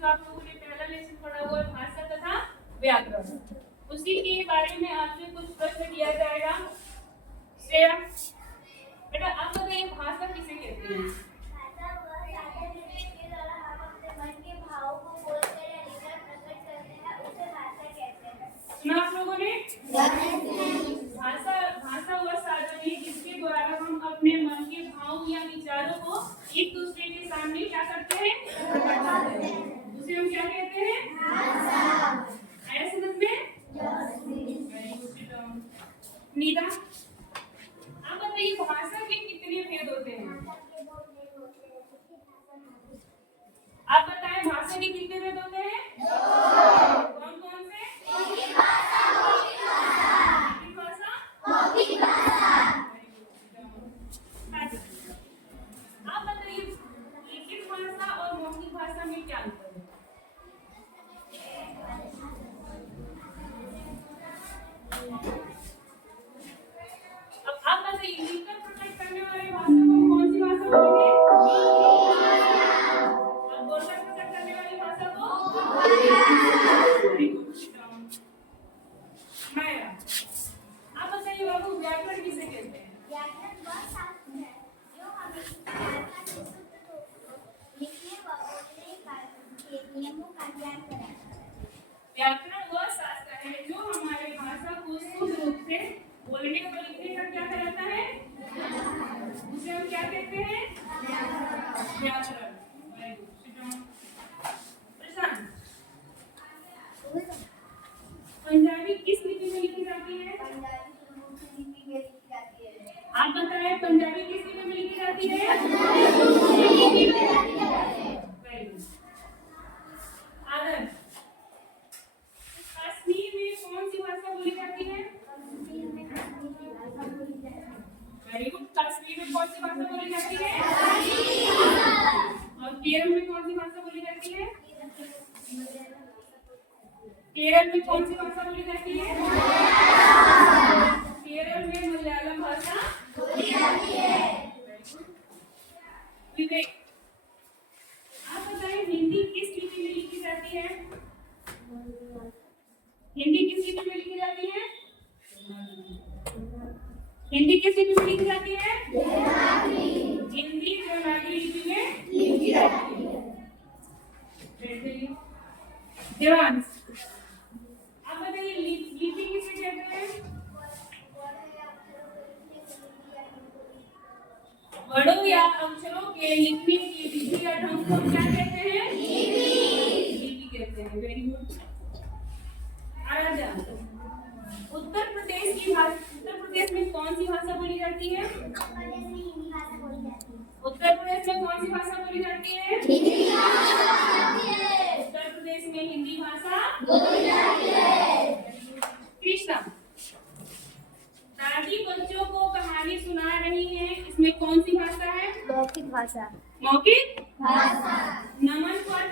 जो आप लोगों ने पहला लेसन पढ़ा हुआ है भाषा तथा व्याकरण, उसी के बारे में आपसे कुछ प्रश्न किया जाएगा। श्रेया बेटा आप बताइए भाषा किसे कहते हैं? भाषा वह साधन है जिसके द्वारा हम अपने मन के भावों को बोलकर या लिखकर प्रकट करते हैं, उसे भाषा कहते हैं। सुना आप लोगों ने? भाषा वह साधन है जिसके द्वारा हम अपने मन के भाव या विचारों को एक दूसरे के सामने क्या करते हैं? उसे हम क्या कहते हैं? भाषा। आया समझ में? नीता आप बताइए भाषा के कितने भेद होते हैं? आप बताएं भाषा के कितने भेद होते हैं? कौन कौन से? मौखिक भाषा, आप बताइए लिखित भाषा और मौखिक भाषा में क्या अंतर है? अब आप बताइए लिखकर प्रकट करने वाली भाषा को कौन सी भाषा बोलेंगे? और बोलकर प्रकट करने वाली भाषा को? माया आप बताइए बाबू व्याकरण किसे कहते हैं? व्याकरण वह शास्त्र है जो हमें लिखने व बोलने के नियमों का ज्ञान कराता है। व्याकरण वह शास्त्र है जो हमारे भाषा को शुद्ध रूप से बोलने व लिखने का क्या कराता है? उसे हम क्या कहते हैं? व्याकरण। Very good. प्रशांत पंजाबी किस लिपि में लिखी जाती है? पंजाबी लिपि में लिखी जाती है। आप बताएं पंजाबी किस लिपि में लिखी जाती है? Very good. आदर कश्मीर में कौन सी भाषा बोली जाती है? Very good. कश्मीर में कौन सी भाषा बोली जाती है? और केरल में कौन सी भाषा बोली जाती है? केरल में कौन सी भाषा बोली जाती है? केरल में मलयालम भाषा बोली जाती है। विवेक आप बताइए हिंदी किस लिपि में लिखी जाती है? हिंदी किस लिपि में लिखी जाती है? हिंदी किस लिपि में लिखी जाती है? हिंदी देवनागरी लिपि में लिखी जाती है। देवांश आप बताइए लिपि किसे कहते हैं? वर्णों या अक्षरों के लिखने की विधि या ढंग को क्या कहते हैं? लिपि कहते हैं। Very good. आराध्या उत्तर प्रदेश में कौन सी भाषा बोली जाती है? उत्तर प्रदेश में कौन सी भाषा बोली जाती है? उत्तर प्रदेश में हिंदी भाषा बोली जाती है। कृष्णा दादी बच्चों को कहानी सुना रही है, इसमें कौन सी भाषा है? मौखिक भाषा। मौखिक भाषा। नमन पर